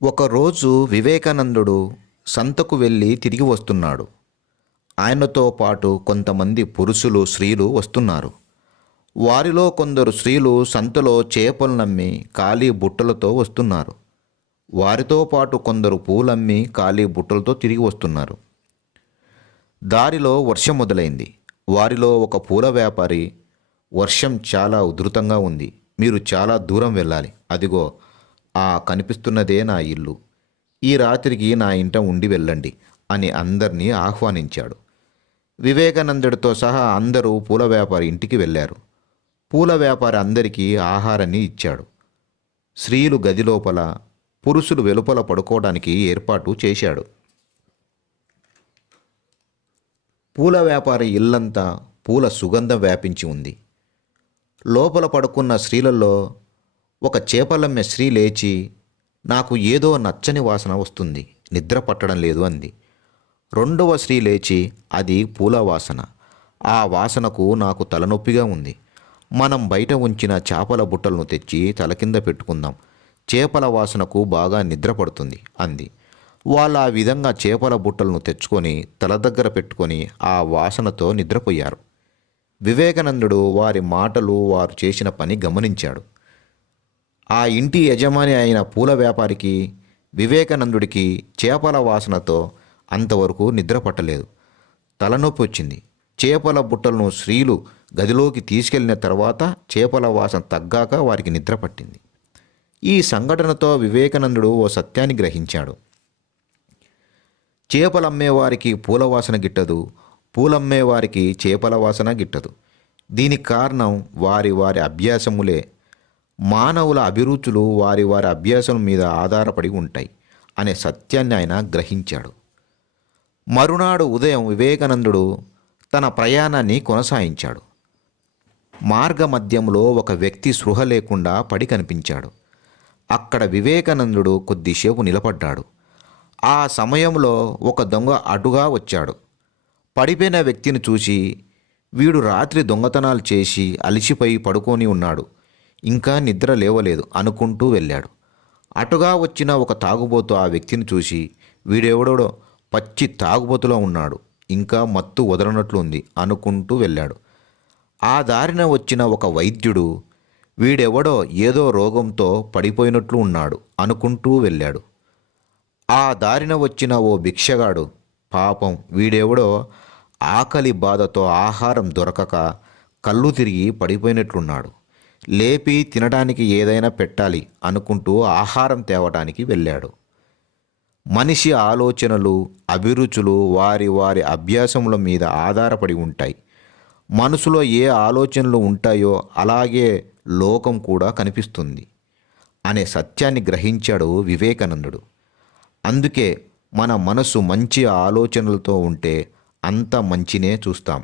ఒకరోజు వివేకానందుడు సంతకు వెళ్ళి తిరిగి వస్తున్నాడు. ఆయనతో పాటు కొంతమంది పురుషులు, స్త్రీలు వస్తున్నారు. వారిలో కొందరు స్త్రీలు సంతలో చేపలు నమ్మి ఖాళీ బుట్టలతో వస్తున్నారు. వారితో పాటు కొందరు పూలమ్మి ఖాళీ బుట్టలతో తిరిగి వస్తున్నారు. దారిలో వర్షం మొదలైంది. వారిలో ఒక పూల వ్యాపారి, వర్షం చాలా ఉధృతంగా ఉంది, మీరు చాలా దూరం వెళ్ళాలి, అదిగో ఆ కనిపిస్తున్నదే నా ఇల్లు, ఈ రాత్రికి నా ఇంట ఉండి వెళ్ళండి అని అందరినీ ఆహ్వానించాడు. వివేకానందుడితో సహా అందరూ పూల వ్యాపారి ఇంటికి వెళ్ళారు. పూల వ్యాపారి అందరికీ ఆహారాన్ని ఇచ్చాడు. స్త్రీలు గది లోపల, పురుషులు వెలుపల పడుకోవడానికి ఏర్పాటు చేశాడు. పూల వ్యాపారి ఇల్లంతా పూల సుగంధం వ్యాపించి ఉంది. లోపల పడుకున్న స్త్రీలలో ఒక చేపలమ్మే స్త్రీ లేచి, నాకు ఏదో నచ్చని వాసన వస్తుంది, నిద్ర పట్టడం లేదు అంది. రెండవ స్త్రీ లేచి, అది పూల వాసన, ఆ వాసనకు నాకు తలనొప్పిగా ఉంది, మనం బయట ఉంచిన చేపల బుట్టలను తెచ్చి తల కింద పెట్టుకుందాం, చేపల వాసనకు బాగా నిద్ర పడుతుంది అంది. వాళ్ళు ఆ విధంగా చేపల బుట్టలను తెచ్చుకొని తల దగ్గర పెట్టుకొని ఆ వాసనతో నిద్రపోయారు. వివేకానందుడు వారి మాటలు, వారు చేసిన పని గమనించాడు. ఆ ఇంటి యజమాని అయిన పూల వ్యాపారికి, వివేకానందుడికి చేపల వాసనతో అంతవరకు నిద్ర పట్టలేదు. తలనొప్పి వచ్చింది. చేపల బుట్టలను స్త్రీలు గదిలోకి తీసుకెళ్లిన తర్వాత చేపల వాసన తగ్గాక వారికి నిద్ర పట్టింది. ఈ సంఘటనతో వివేకానందుడు ఓ సత్యాన్ని గ్రహించాడు. చేపలమ్మేవారికి పూల వాసన గిట్టదు, పూలమ్మేవారికి చేపల వాసన గిట్టదు. దీనికి కారణం వారి వారి అభ్యాసములే. మానవుల అభిరుచులు వారి వారి అభ్యాసం మీద ఆధారపడి ఉంటాయి అనే సత్యాన్ని ఆయన గ్రహించాడు. మరునాడు ఉదయం వివేకానందుడు తన ప్రయాణాన్ని కొనసాగించాడు. మార్గ మధ్యంలో ఒక వ్యక్తి స్పృహ లేకుండా పడి కనిపించాడు. అక్కడ వివేకానందుడు కొద్దిసేపు నిలబడ్డాడు. ఆ సమయంలో ఒక దొంగ అటుగా వచ్చాడు. పడిపోయిన వ్యక్తిని చూసి, వీడు రాత్రి దొంగతనాలు చేసి అలిసిపోయి పడుకొని ఉన్నాడు, ఇంకా నిద్ర లేవలేదు అనుకుంటూ వెళ్ళాడు. అటుగా వచ్చిన ఒక తాగుబోతు ఆ వ్యక్తిని చూసి, వీడెవడో పచ్చి తాగుబోతులో ఉన్నాడు, ఇంకా మత్తు వదలనట్లు ఉంది అనుకుంటూ వెళ్ళాడు. ఆ దారిన వచ్చిన ఒక వైద్యుడు, వీడెవడో ఏదో రోగంతో పడిపోయినట్లు ఉన్నాడు అనుకుంటూ వెళ్ళాడు. ఆ దారిన వచ్చిన ఓ భిక్షగాడు, పాపం వీడెవడో ఆకలి బాధతో ఆహారం దొరకక కళ్ళు తిరిగి పడిపోయినట్లున్నాడు, లేపి తినడానికి ఏదైనా పెట్టాలి అనుకుంటూ ఆహారం తేవటానికి వెళ్ళాడు. మనిషి ఆలోచనలు, అభిరుచులు వారి వారి అభ్యాసముల మీద ఆధారపడి ఉంటాయి. మనసులో ఏ ఆలోచనలు ఉంటాయో అలాగే లోకం కూడా కనిపిస్తుంది అనే సత్యాన్ని గ్రహించాడు వివేకానందుడు. అందుకే మన మనసు మంచి ఆలోచనలతో ఉంటే అంత మంచినే చూస్తాం.